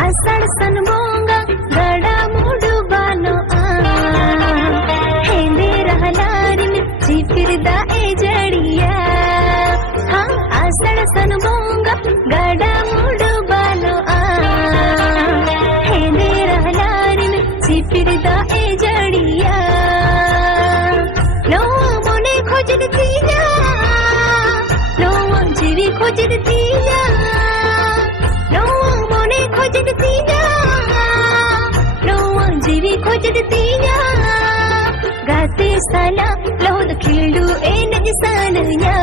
आषाढ़ सन बोंगा गड़ा मुडु बानो हेंदे रहलारी में चिपिरदा ए जड़िया। हाँ आषाढ़ सन बोंगा गड़ा मुडु बानो हेंदे रहलारी में चिपिरदा ए जड़िया। नो मोने खोजती जा नो जीवी खोजती जा नो मोने खोजती जा नो जीवी खोजती जा। गाते साला लोद खिलडू ए नजसानया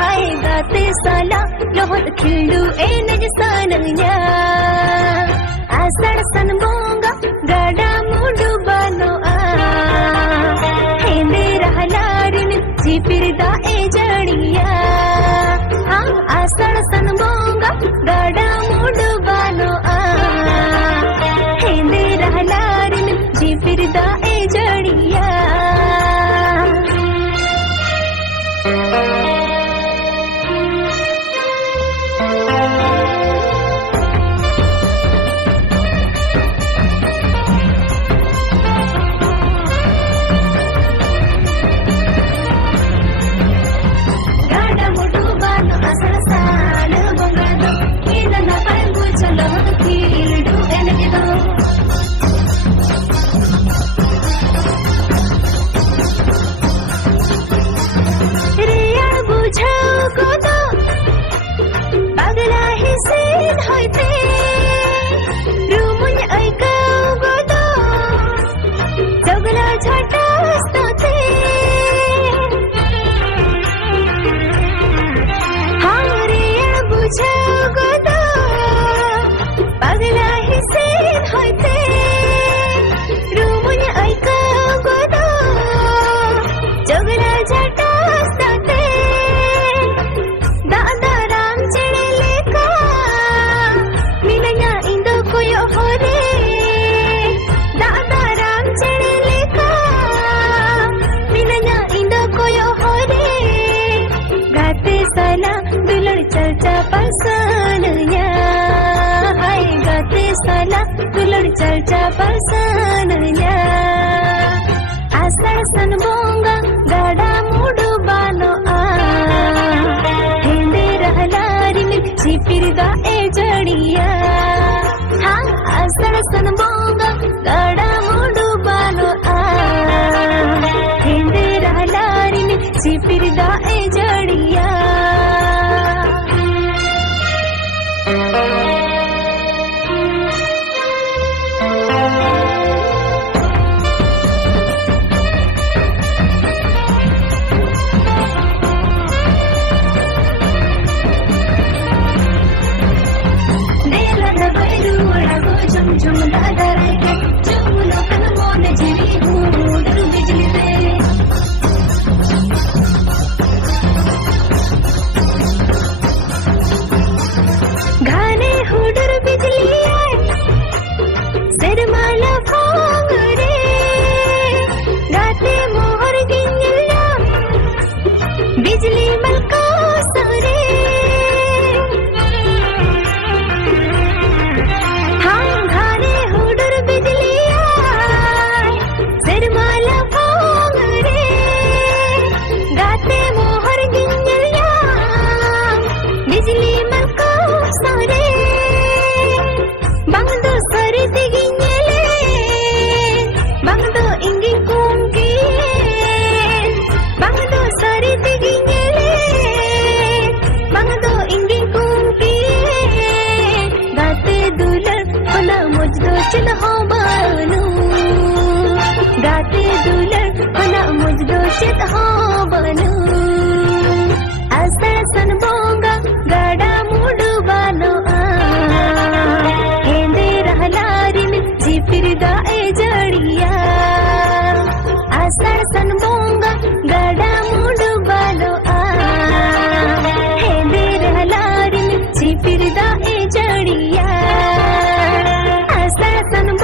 हाय गाते साला लोद खिलडू ए नजसानया। आषाढ़ सन बोंगा गड़ा मुडु बानो हेंदे रहलारी में चिपिरदा ए जड़िया। हाँ आषाढ़ सन बोंगा गड़ा मुडु बानो हेंदे रहलारी में चिपिरदा ए जड़िया। चर्चा परसानया हाय गाते साला दुलड़ चर्चा परसानया। आषाढ़ सन बोंगा गड़ा मुडु बानो हेंदे रहलारी में चिपिरदा ए जड़िया। हाँ आषाढ़ सन बोंगा गड़ा मुडु बानो हेंदे रहलारी में चिपिरदा ए जड़िया। झुम दादा रे झुम लोकन मोने जीवी हुडर बिजली रे। घाने हुडर बिजली सिरमाला फोंग रे गाते मोहर गिंजला बिजली मलका सरे। हो बनू गाते दुलड़ बना मुझदो चित हो बनू। आषाढ़ सन बोंगा गड़ा मुडु बानो हेंदे रहलारी में चिपिरदा ए जड़िया। आषाढ़ सन बोंगा गड़ा मुडु बानो हेंदे रहलारी में चिपिरदा ए जड़िया। आषाढ़ सन